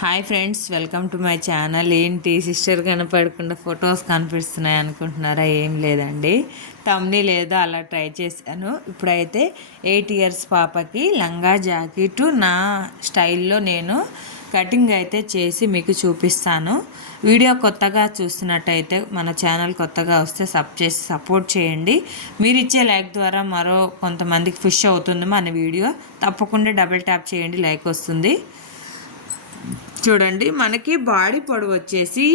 Hi friends welcome to my channel. ఏంటి? Sister కనపడకుండా photos కనిపిస్తున్నాయి అనుకుంటున్నారా? ఏం లేదండి. తమ్ని లేదో అలా ట్రై చేశాను. ఇప్పుడైతే ఎయిట్ ఇయర్స్ పాపకి లంగా జాకెట్ నా స్టైల్లో నేను కటింగ్ అయితే చేసి మీకు చూపిస్తాను. వీడియో కొత్తగా చూస్తున్నట్టయితే మన ఛానల్ కొత్తగా వస్తే సబ్ చేసి సపోర్ట్ చేయండి. మీరు ఇచ్చే లైక్ ద్వారా మరో కొంతమందికి ఫిష్ అవుతుంది మన వీడియో తప్పకుండా డబుల్ ట్యాప్ చేయండి. లైక్ వస్తుంది. చూడండి మనకి బాడీ పొడవు వచ్చేసి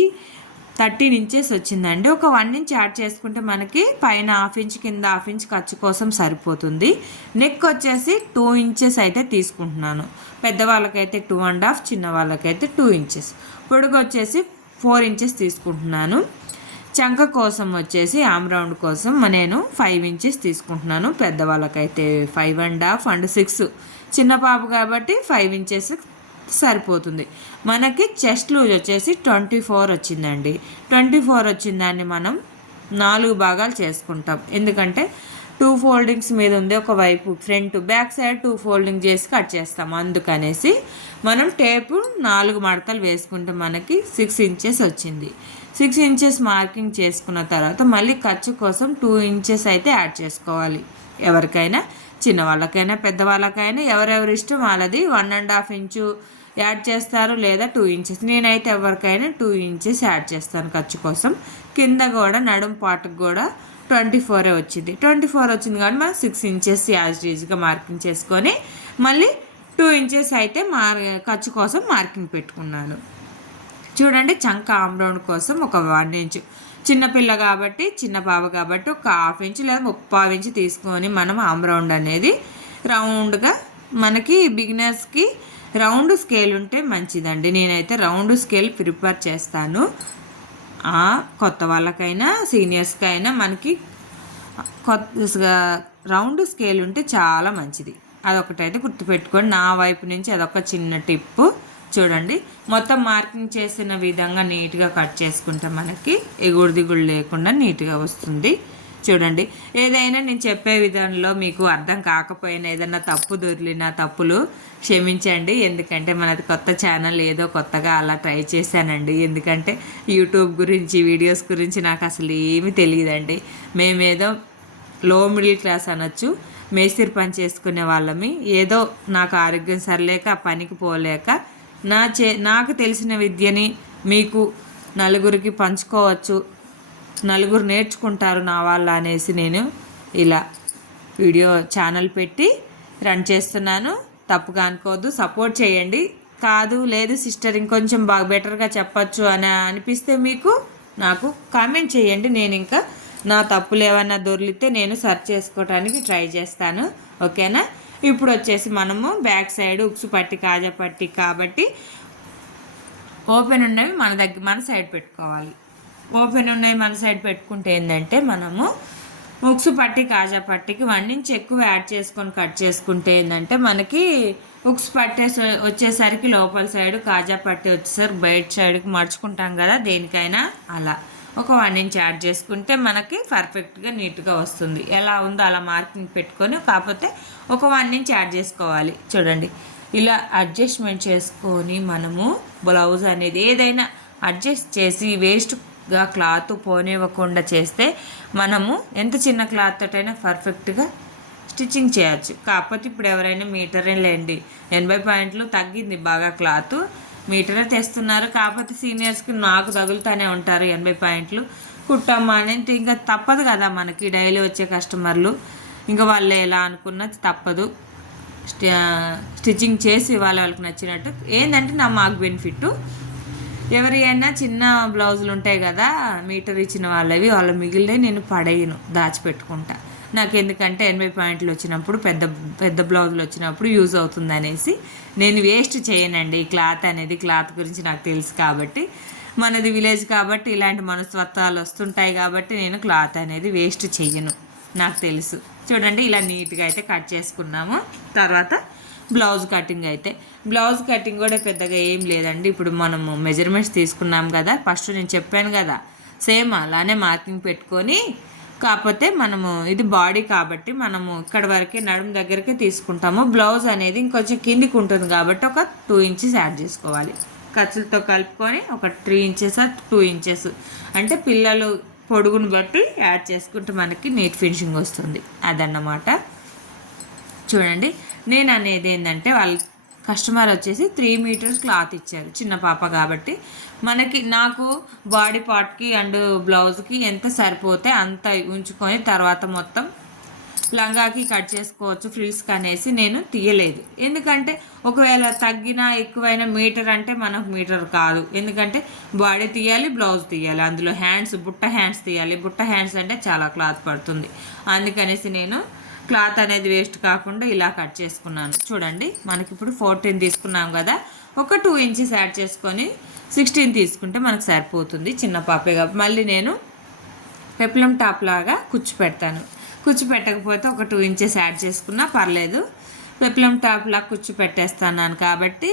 థర్టీన్ ఇంచెస్ వచ్చిందండి. ఒక వన్ ఇంచ్ యాడ్ చేసుకుంటే మనకి పైన హాఫ్ ఇంచ్ కింద హాఫ్ ఇంచ్ ఖర్చు కోసం సరిపోతుంది. నెక్ వచ్చేసి టూ ఇంచెస్ అయితే తీసుకుంటున్నాను. పెద్దవాళ్ళకైతే టూ అండ్ హాఫ్ చిన్న వాళ్ళకైతే టూ ఇంచెస్. పొడుగు వచ్చేసి ఫోర్ ఇంచెస్ తీసుకుంటున్నాను. చంక కోసం వచ్చేసి ఆమ్ రౌండ్ కోసం నేను ఫైవ్ ఇంచెస్ తీసుకుంటున్నాను. పెద్దవాళ్ళకైతే five and half and six. చిన్న పాప కాబట్టి ఫైవ్ ఇంచెస్ సరిపోతుంది. మనకి చెస్ట్ లూజ్ వచ్చేసి ట్వంటీ ఫోర్ వచ్చిందండి. ట్వంటీ ఫోర్ వచ్చిందాన్ని మనం నాలుగు భాగాలు చేసుకుంటాం. ఎందుకంటే టూ ఫోల్డింగ్స్ మీద ఉంది ఒక వైపు front back side two folding చేసి కట్ చేస్తాం. అందుకనేసి మనం టేపు నాలుగు మడతలు వేసుకుంటే మనకి సిక్స్ ఇంచెస్ వచ్చింది. సిక్స్ ఇంచెస్ మార్కింగ్ చేసుకున్న తర్వాత మళ్ళీ ఖర్చు కోసం టూ ఇంచెస్ అయితే యాడ్ చేసుకోవాలి. ఎవరికైనా చిన్నవాళ్ళకైనా పెద్దవాళ్ళకైనా ఎవరెవరి ఇష్టం వాళ్ళది one and half inch add చేస్తారు లేదా టూ ఇంచెస్. నేనైతే ఎవరికైనా టూ ఇంచెస్ యాడ్ చేస్తాను ఖర్చు కోసం. కింద కూడా నడుం పాటుకు కూడా ట్వంటీ ఫోరే వచ్చింది. ట్వంటీ ఫోర్ వచ్చింది కాబట్టి మనం సిక్స్ ఇంచెస్ యాజ్ ఈజ్గా మార్కింగ్ చేసుకొని మళ్ళీ టూ ఇంచెస్ అయితే మార్ ఖర్చు కోసం మార్కింగ్ పెట్టుకున్నాను. చూడండి చంక ఆమ్రౌండ్ కోసం ఒక వన్ ఇంచు. చిన్నపిల్ల కాబట్టి చిన్న పాప కాబట్టి ఒక హాఫ్ ఇంచ్ లేదా ముప్పావు ఇంచ్ తీసుకొని మనం ఆమ్రౌండ్ అనేది రౌండ్గా మనకి బిగినర్స్కి రౌండ్ స్కేల్ ఉంటే మంచిదండి. నేనైతే రౌండ్ స్కేల్ ప్రిపేర్ చేస్తాను. కొత్త వాళ్ళకైనా సీనియర్స్కైనా మనకి కొత్త రౌండ్ స్కేల్ ఉంటే చాలా మంచిది. అదొకటైతే గుర్తుపెట్టుకొని నా వైపు నుంచి అదొక చిన్న టిప్పు. చూడండి. మొత్తం మార్కింగ్ చేసిన విధంగా నీట్గా కట్ చేసుకుంటే మనకి ఎగుడు దిగుడు లేకుండా నీట్గా వస్తుంది. చూడండి. ఏదైనా నేను చెప్పే విధానంలో మీకు అర్థం కాకపోయినా ఏదైనా తప్పు దొరికిన తప్పులు క్షమించండి. ఎందుకంటే మనది కొత్త ఛానల్ ఏదో కొత్తగా అలా ట్రై చేశానండి. ఎందుకంటే యూట్యూబ్ గురించి వీడియోస్ గురించి నాకు అసలు ఏమీ తెలియదండి. మేమేదో లో మిడిల్ క్లాస్ అనొచ్చు. మేస్త్రి పని చేసుకునే వాళ్ళమి. ఏదో నాకు ఆరోగ్యం సరిలేక పనికి పోలేక నా చే నాకు తెలిసిన విద్యని మీకు నలుగురికి పంచుకోవచ్చు. నలుగురు నేర్చుకుంటారు నా వాళ్ళ అనేసి నేను ఇలా వీడియో ఛానల్ పెట్టి రన్ చేస్తున్నాను. తప్పుగా అనుకోవద్దు సపోర్ట్ చేయండి. కాదు లేదు సిస్టర్ ఇంకొంచెం బాగా బెటర్గా చెప్పచ్చు అని అనిపిస్తే మీకు నాకు కామెంట్ చేయండి. నేను ఇంకా నా తప్పులు ఏమన్నా దొరికితే నేను సర్చ్ చేసుకోవడానికి ట్రై చేస్తాను. ఓకేనా? ఇప్పుడు వచ్చేసి మనము బ్యాక్ సైడ్ ఉక్సు పట్టి కాజా పట్టి కాబట్టి ఓపెన్ ఉన్నవి మన దగ్గర మన సైడ్ పెట్టుకోవాలి. ఓపెన్ ఉన్నవి మన సైడ్ పెట్టుకుంటే ఏంటంటే మనము ఉక్సు పట్టి కాజా పట్టికి వన్ ఇంచ్ ఎక్కువ యాడ్ చేసుకొని కట్ చేసుకుంటే ఏంటంటే మనకి ఉక్స్ పట్టే వచ్చేసరికి లోపల సైడ్ కాజా పట్టి వచ్చేసరికి బయట సైడ్కి మర్చుకుంటాం కదా దేనికైనా అలా. ఒక వన్ ఇంచ్ యాడ్ చేసుకుంటే మనకి పర్ఫెక్ట్గా నీట్గా వస్తుంది. ఎలా ఉందో అలా మార్కింగ్ పెట్టుకొని కాకపోతే ఒక వన్ ఇంచ్ యాడ్ చేసుకోవాలి. చూడండి ఇలా అడ్జస్ట్మెంట్ చేసుకొని మనము బ్లౌజ్ అనేది ఏదైనా అడ్జస్ట్ చేసి వేస్ట్గా క్లాత్ పోనివ్వకుండా చేస్తే మనము ఎంత చిన్న క్లాత్ తోటైనా పర్ఫెక్ట్గా స్టిచ్చింగ్ చేయొచ్చు. కాకపోతే ఇప్పుడు ఎవరైనా మీటరే లేండి. ఎనభై పాయింట్లు తగ్గింది బాగా క్లాత్ మీటరే తెస్తున్నారు. కాకపోతే సీనియర్స్కి నాకు తగులుతూనే ఉంటారు ఎనభై పాయింట్లు. కుట్టమ్మా అని ఇంకా తప్పదు కదా మనకి. డైలీ వచ్చే కస్టమర్లు. ఇంకా వాళ్ళు ఎలా అనుకున్నది తప్పదు. స్టిచ్చింగ్ చేసి ఇవ్వాలి వాళ్ళకి నచ్చినట్టు. ఏంటంటే నా మాకు బెనిఫిట్ ఎవరి అయినా చిన్న బ్లౌజులు ఉంటాయి కదా మీటర్ ఇచ్చిన వాళ్ళవి వాళ్ళ మిగిలిన నేను పడేయను దాచిపెట్టుకుంటా. నాకు ఎందుకంటే ఎనభై పాయింట్లు వచ్చినప్పుడు పెద్ద పెద్ద బ్లౌజులు వచ్చినప్పుడు యూజ్ అవుతుంది అనేసి నేను వేస్ట్ చేయనండి. ఈ క్లాత్ అనేది క్లాత్ గురించి నాకు తెలుసు కాబట్టి. మనది విలేజ్ కాబట్టి ఇలాంటి మనస్తత్వాలు వస్తుంటాయి కాబట్టి నేను క్లాత్ అనేది వేస్ట్ చెయ్యను. నాకు తెలుసు. చూడండి ఇలా నీట్గా అయితే కట్ చేసుకున్నాము. తర్వాత బ్లౌజ్ కటింగ్ అయితే. బ్లౌజ్ కటింగ్ కూడా పెద్దగా ఏం లేదండి. ఇప్పుడు మనము మెజర్మెంట్స్ తీసుకున్నాం కదా. ఫస్ట్ నేను చెప్పాను కదా సేమ్ అలానే మార్కింగ్ పెట్టుకొని కాకపోతే మనము ఇది బాడీ కాబట్టి మనము ఇక్కడ వరకే నడుము దగ్గరికి తీసుకుంటాము. బ్లౌజ్ అనేది ఇంకొంచెం కిందికి ఉంటుంది కాబట్టి ఒక టూ ఇంచెస్ యాడ్ చేసుకోవాలి. ఖర్చులతో కలుపుకొని ఒక త్రీ ఇంచెస్ టూ ఇంచెస్. అంటే పిల్లలు పొడుగును బట్టి యాడ్ చేసుకుంటే మనకి నీట్ ఫినిషింగ్ వస్తుంది. అదన్నమాట. చూడండి నేను అనేది ఏంటంటే వాళ్ళ కస్టమర్ వచ్చేసి త్రీ మీటర్స్ క్లాత్ ఇచ్చారు చిన్న పాప కాబట్టి. మనకి నాకు బాడీ పార్ట్కి అండ్ బ్లౌజ్కి ఎంత సరిపోతే అంత ఉంచుకొని తర్వాత మొత్తం లంగాకి కట్ చేసుకోవచ్చు ఫ్రిల్స్కి అనేసి నేను తీయలేదు. ఎందుకంటే ఒకవేళ తగ్గినా ఎక్కువైనా మీటర్ అంటే మనకు మీటర్ కాదు. ఎందుకంటే బాడీ తీయాలి బ్లౌజ్ తీయాలి. అందులో హ్యాండ్స్ బుట్ట హ్యాండ్స్ తీయాలి. బుట్ట హ్యాండ్స్ అంటే చాలా క్లాత్ పడుతుంది. అందుకనేసి నేను క్లాత్ అనేది వేస్ట్ కాకుండా ఇలా కట్ చేసుకున్నాను. చూడండి మనకి ఇప్పుడు ఫోర్టీన్ తీసుకున్నాం కదా. ఒక టూ ఇంచెస్ యాడ్ చేసుకొని సిక్స్టీన్ తీసుకుంటే మనకు సరిపోతుంది చిన్న పాపే కాబట్టి. మళ్ళీ నేను పెప్లం టాప్ లాగా కుచ్చు పెడతాను కుచ్చు పెట్టకపోతే ఒక టూ ఇంచెస్ యాడ్ చేసుకున్నా పర్లేదు. పెప్లం టాప్ లాగా కుచ్చు పెట్టేస్తున్నాను కాబట్టి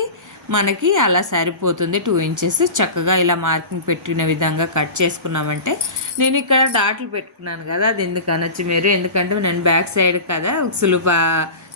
మనకి అలా సరిపోతుంది. టూ ఇంచెస్ చక్కగా ఇలా మార్కింగ్ పెట్టిన విధంగా కట్ చేసుకున్నామంటే నేను ఇక్కడ డాట్లు పెట్టుకున్నాను కదా అది ఎందుకు అనొచ్చు మీరు? ఎందుకంటే నేను బ్యాక్ సైడ్ కదా సులుప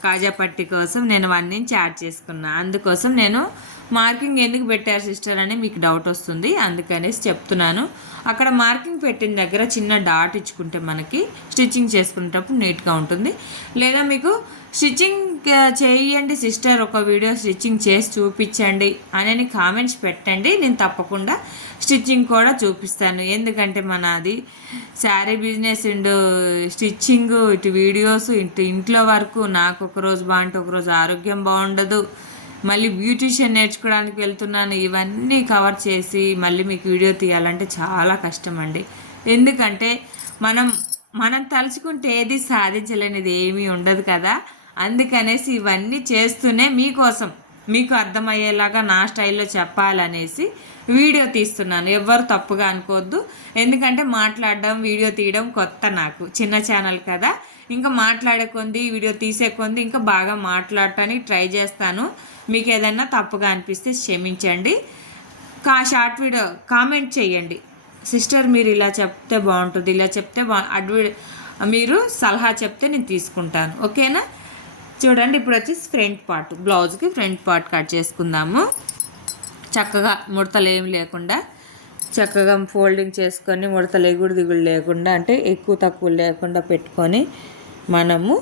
కాజా పట్టి కోసం నేను వన్ ఇంచ్ యాడ్ చేసుకున్నా. అందుకోసం నేను మార్కింగ్ ఎందుకు పెట్టారు సిస్టర్ అని మీకు డౌట్ వస్తుంది. అందుకనేసి చెప్తున్నాను. అక్కడ మార్కింగ్ పెట్టిన దగ్గర చిన్న డాట్ ఇచ్చుకుంటే మనకి స్టిచ్చింగ్ చేసుకునేటప్పుడు నీట్గా ఉంటుంది. లేదా మీకు స్టిచ్చింగ్ చేయండి సిస్టర్. ఒక వీడియో స్టిచ్చింగ్ చేసి చూపించండి. అని కామెంట్స్ పెట్టండి. నేను తప్పకుండా స్టిచ్చింగ్ కూడా చూపిస్తాను. ఎందుకంటే మన అది శారీ బిజినెస్ అండ్ స్టిచ్చింగ్ ఇటు వీడియోస్ ఇటు ఇంట్లో వరకు నాకు ఒకరోజు బాగుంటే ఒకరోజు ఆరోగ్యం బాగుండదు. మళ్ళీ బ్యూటిషియన్ నేర్చుకోవడానికి వెళ్తున్నాను. ఇవన్నీ కవర్ చేసి మళ్ళీ మీకు వీడియో తీయాలంటే చాలా కష్టం అండి ఎందుకంటే మనం మనం తలుచుకుంటే ఏది సాధించలేనిది ఏమీ ఉండదు కదా. అందుకనేసి ఇవన్నీ చేస్తూనే మీకోసం మీకు అర్థమయ్యేలాగా నా స్టైల్లో చెప్పాలనేసి వీడియో తీస్తున్నాను. ఎవ్వరు తప్పుగా అనుకోవద్దు. ఎందుకంటే మాట్లాడడం వీడియో తీయడం కొత్త నాకు. చిన్న ఛానల్ కదా. ఇంకా మాట్లాడే కొంది వీడియో తీసే కొంది ఇంకా బాగా మాట్లాడటానికి ట్రై చేస్తాను. మీకు ఏదైనా తప్పుగా అనిపిస్తే క్షమించండి. కా షార్ట్ వీడియో కామెంట్ చేయండి. సిస్టర్ మీరు ఇలా చెప్తే బాగుంటుంది. ఇలా చెప్తే బా అడ్వి మీరు సలహా చెప్తే నేను తీసుకుంటాను. ఓకేనా? చూడండి ఇప్పుడు వచ్చేసి ఫ్రంట్ పార్ట్. బ్లౌజ్కి ఫ్రంట్ పార్ట్ కట్ చేసుకుందాము. చక్కగా ముడతలు ఏమి లేకుండా చక్కగా ఫోల్డింగ్ చేసుకొని ముడతలు ఎగుడు దిగుడు లేకుండా అంటే ఎక్కువ తక్కువ లేకుండా పెట్టుకొని మనము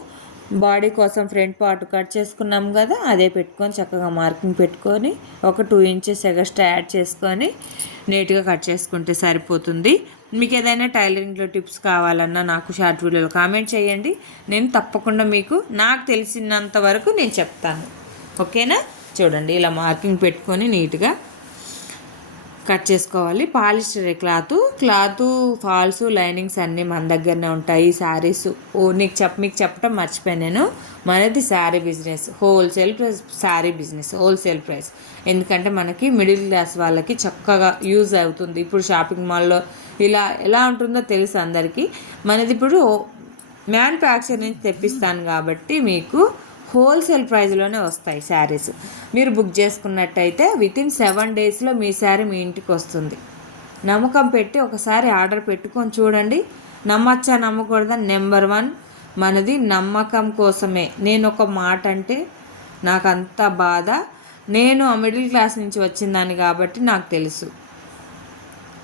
బాడీ కోసం ఫ్రంట్ పార్ట్ కట్ చేసుకున్నాం కదా అదే పెట్టుకొని చక్కగా మార్కింగ్ పెట్టుకొని ఒక టూ ఇంచెస్ ఎగస్ట్రా యాడ్ చేసుకొని నీట్గా కట్ చేసుకుంటే సరిపోతుంది. మీకు ఏదైనా టైలరింగ్లో టిప్స్ కావాలన్నా నాకు షార్ట్ వీడియోలో కామెంట్ చేయండి. నేను తప్పకుండా మీకు నాకు తెలిసినంత వరకు నేను చెప్తాను. ఓకేనా? చూడండి ఇలా మార్కింగ్ పెట్టుకొని నీట్గా కట్ చేసుకోవాలి. Polyester cloth cloth falls linings అన్నీ మన దగ్గరనే ఉంటాయి. శారీస్ ఓ నీకు చెప్ మీకు చెప్పడం మర్చిపోయాను నేను. మనది sari business wholesale price sari business wholesale price. ఎందుకంటే మనకి మిడిల్ క్లాస్ వాళ్ళకి చక్కగా యూజ్ అవుతుంది. ఇప్పుడు షాపింగ్ మాల్లో ఇలా ఎలా ఉంటుందో తెలుసు అందరికీ. మనది ఇప్పుడు మ్యానుఫ్యాక్చర్ నుంచి తెప్పిస్తాను కాబట్టి మీకు హోల్సేల్ ప్రైస్లోనే వస్తాయి శారీస్. మీరు బుక్ చేసుకున్నట్టయితే వితిన్ సెవెన్ డేస్లో మీ శారీ మీ ఇంటికి వస్తుంది. నమ్మకం పెట్టి ఒకసారి ఆర్డర్ పెట్టుకొని చూడండి. నమ్మచ్చా నమ్మకూడదా? నెంబర్ వన్ మనది నమ్మకం కోసమే. నేను ఒక మాట అంటే నాకు అంత బాధ. నేను ఆ మిడిల్ క్లాస్ నుంచి వచ్చిందాన్ని కాబట్టి నాకు తెలుసు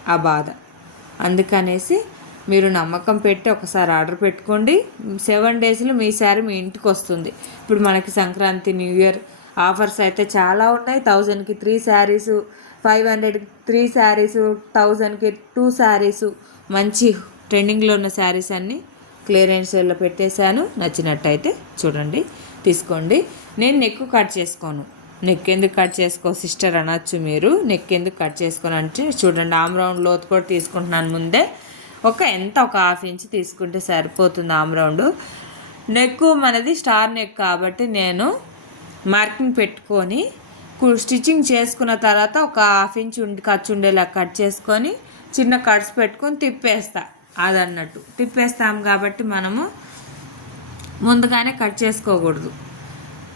ఆ బాధ. అందుకనేసి మీరు నమ్మకం పెట్టి ఒకసారి ఆర్డర్ పెట్టుకోండి. సెవెన్ డేస్లో మీ శారీ మీ ఇంటికి వస్తుంది. ఇప్పుడు మనకి సంక్రాంతి న్యూ ఇయర్ ఆఫర్స్ అయితే చాలా ఉన్నాయి. థౌజండ్కి త్రీ శారీస్ ఫైవ్ హండ్రెడ్కి త్రీ శారీస్ థౌజండ్కి టూ శారీస్ మంచి ట్రెండింగ్లో ఉన్న శారీస్ అన్నీ క్లియరెన్స్ సేల్లో పెట్టేశాను. నచ్చినట్టయితే చూడండి తీసుకోండి. నేను నెక్ కట్ చేసుకోను. నెక్ ఎందుకు కట్ చేసుకో సిస్టర్ అనొచ్చు మీరు. నెక్ ఎందుకు కట్ చేసుకోను అంటే చూడండి ఆమ్ రౌండ్ లోతు కూడా తీసుకుంటున్నాను ముందే. ఒక ఎంత? ఒక హాఫ్ ఇంచ్ తీసుకుంటే సరిపోతుంది ఆమ్ రౌండ్. నెక్ మనది స్టార్ నెక్ కాబట్టి నేను మార్కింగ్ పెట్టుకొని స్టిచ్చింగ్ చేసుకున్న తర్వాత ఒక హాఫ్ ఇంచ్ ఉండి ఖర్చు ఉండేలా కట్ చేసుకొని చిన్న కట్స్ పెట్టుకొని తిప్పేస్తా. అది అన్నట్టు తిప్పేస్తాం కాబట్టి మనము ముందుగానే కట్ చేసుకోకూడదు.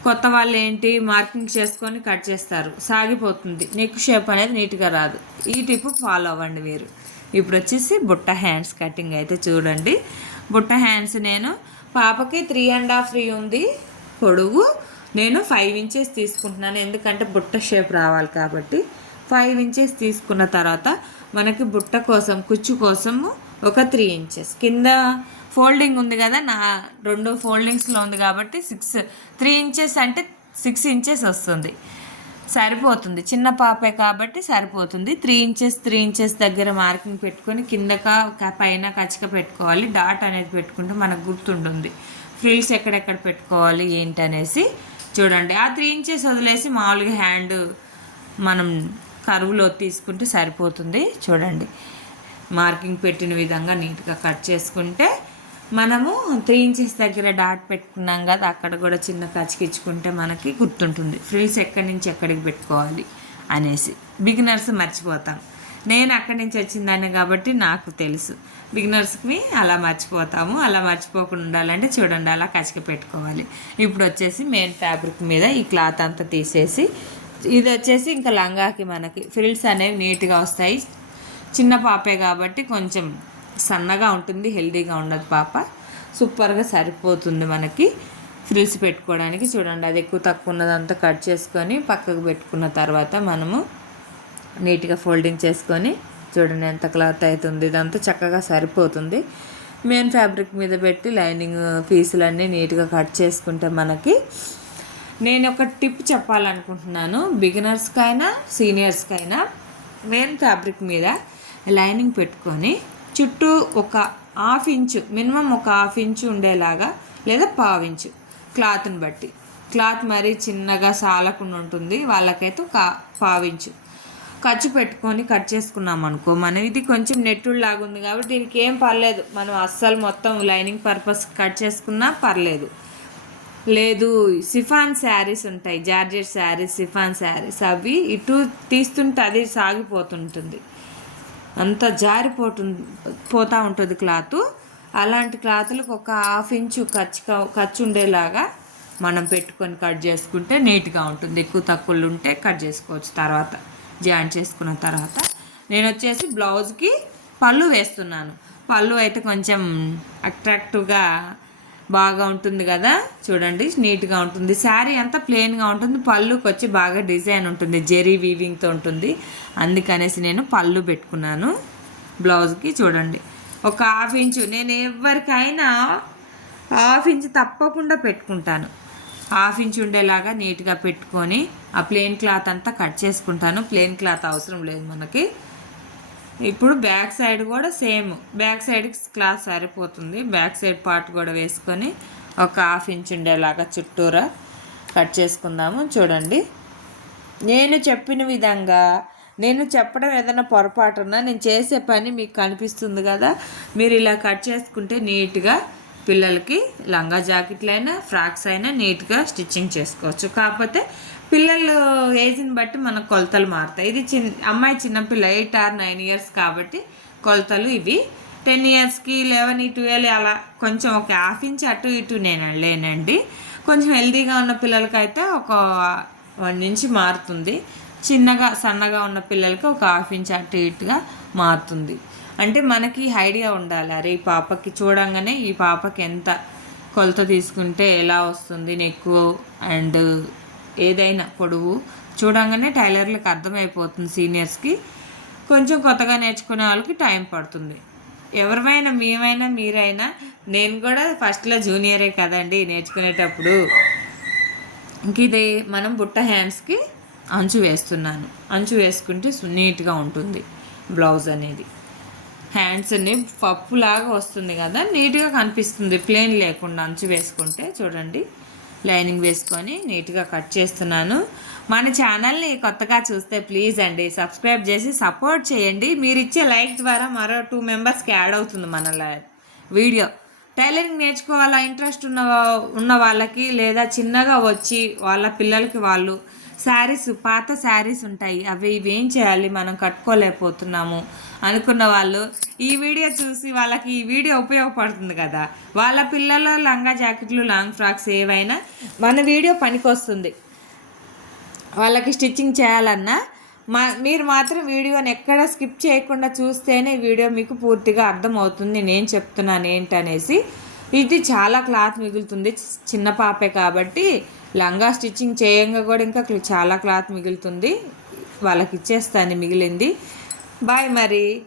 కొత్త వాళ్ళు ఏంటి? మార్కింగ్ చేసుకొని కట్ చేస్తారు. సాగిపోతుంది. నెక్ షేప్ అనేది నీట్గా రాదు. ఈ టిప్ ఫాలో అవ్వండి మీరు. ఇప్పుడు వచ్చేసి బుట్ట హ్యాండ్స్ కటింగ్ అయితే చూడండి. బుట్ట హ్యాండ్స్ నేను పాపకి త్రీ అండ్ హాఫ్ త్రీ ఉంది. పొడుగు. నేను ఫైవ్ ఇంచెస్ తీసుకుంటున్నాను. ఎందుకంటే బుట్ట షేప్ రావాలి కాబట్టి. ఫైవ్ ఇంచెస్ తీసుకున్న తర్వాత మనకి బుట్ట కోసం కుచ్చు కోసము ఒక త్రీ ఇంచెస్ కింద ఫోల్డింగ్ ఉంది కదా నా రెండు ఫోల్డింగ్స్లో ఉంది కాబట్టి సిక్స్ త్రీ ఇంచెస్ అంటే సిక్స్ ఇంచెస్ వస్తుంది. సరిపోతుంది. చిన్న పాపే కాబట్టి సరిపోతుంది. త్రీ ఇంచెస్ త్రీ ఇంచెస్ దగ్గర మార్కింగ్ పెట్టుకొని కిందక పైన కచ్చిక పెట్టుకోవాలి. డాట్ అనేది పెట్టుకుంటే మనకు గుర్తుంటుంది. ఫ్రిల్స్ ఎక్కడెక్కడ పెట్టుకోవాలి ఏంటి అనేసి చూడండి. ఆ త్రీ ఇంచెస్ వదిలేసి మామూలుగా హ్యాండ్ మనం కరువులో తీసుకుంటే సరిపోతుంది. చూడండి. మార్కింగ్ పెట్టిన విధంగా నీట్గా కట్ చేసుకుంటే మనము త్రీ ఇంచెస్ దగ్గర డాట్ పెట్టుకున్నాం కదా అక్కడ కూడా చిన్న కచ్చికిచ్చుకుంటే మనకి గుర్తుంటుంది. ఫ్రిల్స్ ఎక్కడి నుంచి ఎక్కడికి పెట్టుకోవాలి అనేసి. బిగినర్స్ మర్చిపోతాం. నేను అక్కడి నుంచి వచ్చిందాన్ని కాబట్టి నాకు తెలుసు. బిగినర్స్కి అలా మర్చిపోతాము. అలా మర్చిపోకుండా ఉండాలంటే చూడండి అలా కచ్చిక పెట్టుకోవాలి. ఇప్పుడు వచ్చేసి మెయిన్ ఫ్యాబ్రిక్ మీద ఈ క్లాత్ అంతా తీసేసి ఇది వచ్చేసి ఇంకా లంగాకి మనకి ఫ్రిల్స్ అనేవి నీట్గా వస్తాయి. చిన్న పాపే కాబట్టి కొంచెం సన్నగా ఉంటుంది హెల్దీగా ఉండదు పాప. సూపర్గా సరిపోతుంది మనకి ఫ్రిల్స్ పెట్టుకోవడానికి. చూడండి అది ఎక్కువ తక్కువ ఉన్నదంతా కట్ చేసుకొని పక్కకు పెట్టుకున్న తర్వాత మనము నీట్గా ఫోల్డింగ్ చేసుకొని చూడండి ఎంత క్లాత్ అవుతుంది. ఇదంతా చక్కగా సరిపోతుంది. మెయిన్ ఫ్యాబ్రిక్ మీద పెట్టి లైనింగ్ పీసులన్నీ నీట్గా కట్ చేసుకుంటే మనకి నేను ఒక టిప్ చెప్పాలనుకుంటున్నాను. బిగినర్స్కైనా సీనియర్స్కైనా మెయిన్ ఫ్యాబ్రిక్ మీద లైనింగ్ పెట్టుకొని చుట్టూ ఒక హాఫ్ ఇంచు మినిమం ఒక హాఫ్ ఇంచు ఉండేలాగా లేదా పావు ఇంచు క్లాత్ని బట్టి. క్లాత్ మరీ చిన్నగా సాలకుండా ఉంటుంది వాళ్ళకైతే ఒక పావు ఇంచు. ఖర్చు పెట్టుకొని కట్ చేసుకున్నాం అనుకో మనం ఇది కొంచెం నెట్టులాగా ఉంది కాబట్టి దీనికి ఏం పర్లేదు. మనం అస్సలు మొత్తం లైనింగ్ పర్పస్ కట్ చేసుకున్నా పర్లేదు. లేదు సిఫాన్ శారీస్ ఉంటాయి జార్జెట్ శారీస్ సిఫాన్ శారీస్ అవి ఇటు తీస్తుంటే అది సాగిపోతుంటుంది. అంత జారిపోటు పోతూ ఉంటుంది క్లాత్. అలాంటి క్లాతులకు ఒక హాఫ్ ఇంచు ఖర్చు ఖర్చు ఉండేలాగా మనం పెట్టుకొని కట్ చేసుకుంటే నీట్గా ఉంటుంది. ఎక్కువ తక్కువలు ఉంటే కట్ చేసుకోవచ్చు తర్వాత జాయిన్ చేసుకున్న తర్వాత. నేను వచ్చేసి బ్లౌజ్కి పళ్ళు వేస్తున్నాను. పళ్ళు అయితే కొంచెం అట్రాక్టివ్గా బాగా ఉంటుంది కదా? చూడండి నీట్గా ఉంటుంది. శారీ అంతా ప్లెయిన్గా ఉంటుంది. పళ్ళుకి వచ్చి బాగా డిజైన్ ఉంటుంది. జెరీ వీవింగ్తో ఉంటుంది. అందుకనేసి నేను పళ్ళు పెట్టుకున్నాను. బ్లౌజ్కి చూడండి. ఒక హాఫ్ ఇంచు. నేను ఎవరికైనా హాఫ్ ఇంచు తప్పకుండా పెట్టుకుంటాను. హాఫ్ ఇంచ్ ఉండేలాగా నీట్గా పెట్టుకొని ఆ ప్లెయిన్ క్లాత్ అంతా కట్ చేసుకుంటాను. ప్లెయిన్ క్లాత్ అవసరం లేదు మనకి. ఇప్పుడు బ్యాక్ సైడ్ కూడా సేమ్. బ్యాక్ సైడ్కి క్లాత్ సరిపోతుంది. బ్యాక్ సైడ్ పార్ట్ కూడా వేసుకొని ఒక హాఫ్ ఇంచ్ ఉండేలాగా చుట్టూరా కట్ చేసుకుందాము. చూడండి. నేను చెప్పిన విధంగా నేను చెప్పడం ఏదైనా పొరపాటు ఉన్నా నేను చేసే పని మీకు కనిపిస్తుంది కదా? మీరు ఇలా కట్ చేసుకుంటే నీట్గా పిల్లలకి లంగా జాకెట్లైనా ఫ్రాక్స్ అయినా నీట్గా స్టిచ్చింగ్ చేసుకోవచ్చు. కాకపోతే పిల్లలు ఏజ్ని బట్టి మన కొలతలు మారుతాయి. ఇది చిన్న అమ్మాయి చిన్నపిల్ల ఎయిట్ ఆర్ నైన్ ఇయర్స్ కాబట్టి కొలతలు ఇవి. టెన్ ఇయర్స్కి లెవెన్ ట్వెల్వ్ అలా కొంచెం ఒక హాఫ్ ఇంచ్ అటు ఇటు నేను లేనండి కొంచెం హెల్దీగా ఉన్న పిల్లలకైతే ఒక వన్ ఇంచ్ మారుతుంది. చిన్నగా సన్నగా ఉన్న పిల్లలకి ఒక హాఫ్ ఇంచ్ అటు ఇటుగా మారుతుంది. అంటే మనకి ఐడియా ఉండాలి. అరే ఈ పాపకి చూడంగానే ఈ పాపకి ఎంత కొలత తీసుకుంటే ఎలా వస్తుంది నెక్కు అండ్ ఏదైనా పొడవు. చూడంగానే టైలర్లకు అర్థమైపోతుంది సీనియర్స్కి. కొంచెం కొత్తగా నేర్చుకునే వాళ్ళకి టైం పడుతుంది. ఎవరిమైనా మేమైనా మీరైనా నేను కూడా ఫస్ట్లో జూనియరే కదండి నేర్చుకునేటప్పుడు. ఇంక ఇది మనం బుట్ట హ్యాండ్స్కి అంచు వేస్తున్నాను. అంచు వేసుకుంటే నీట్గా ఉంటుంది బ్లౌజ్ అనేది. హ్యాండ్స్ అన్ని పప్పులాగా వస్తుంది కదా నీట్గా కనిపిస్తుంది. ప్లేన్ లేకుండా అంచు వేసుకుంటే చూడండి. లైనింగ్ వేసుకొని నీట్గా కట్ చేస్తున్నాను. మన ఛానల్ని కొత్తగా చూస్తే ప్లీజ్ అండి సబ్స్క్రైబ్ చేసి సపోర్ట్ చేయండి. మీరు ఇచ్చే లైక్ ద్వారా మరో టూ మెంబర్స్కి యాడ్ అవుతుంది మన వీడియో. టైలరింగ్ నేర్చుకోవాలా? ఇంట్రెస్ట్ ఉన్న ఉన్న వాళ్ళకి లేదా చిన్నగా వచ్చి వాళ్ళ పిల్లలకి వాళ్ళు శారీస్ పాత శారీస్ ఉంటాయి. అవి ఇవి ఏం చేయాలి? మనం కట్టుకోలేకపోతున్నాము. అనుకున్న వాళ్ళు ఈ వీడియో చూసి వాళ్ళకి ఈ వీడియో ఉపయోగపడుతుంది కదా. వాళ్ళ పిల్లల లంగా జాకెట్లు లాంగ్ ఫ్రాక్స్ ఏవైనా మన వీడియో పనికొస్తుంది. వాళ్ళకి స్టిచ్చింగ్ చేయాలన్నా మా మీరు మాత్రం వీడియోని ఎక్కడ స్కిప్ చేయకుండా చూస్తేనే వీడియో మీకు పూర్తిగా అర్థమవుతుంది. నేను చెప్తున్నాను ఏంటనేసి. ఇది చాలా క్లాత్ మిగులుతుంది. చి- చిన్న పాపే కాబట్టి లంగా స్టిచ్చింగ్ చేయంగా కూడా ఇంకా చాలా క్లాత్ మిగులుతుంది. వాళ్ళకి ఇచ్చేస్తాను మిగిలింది. బాయ్ మరి.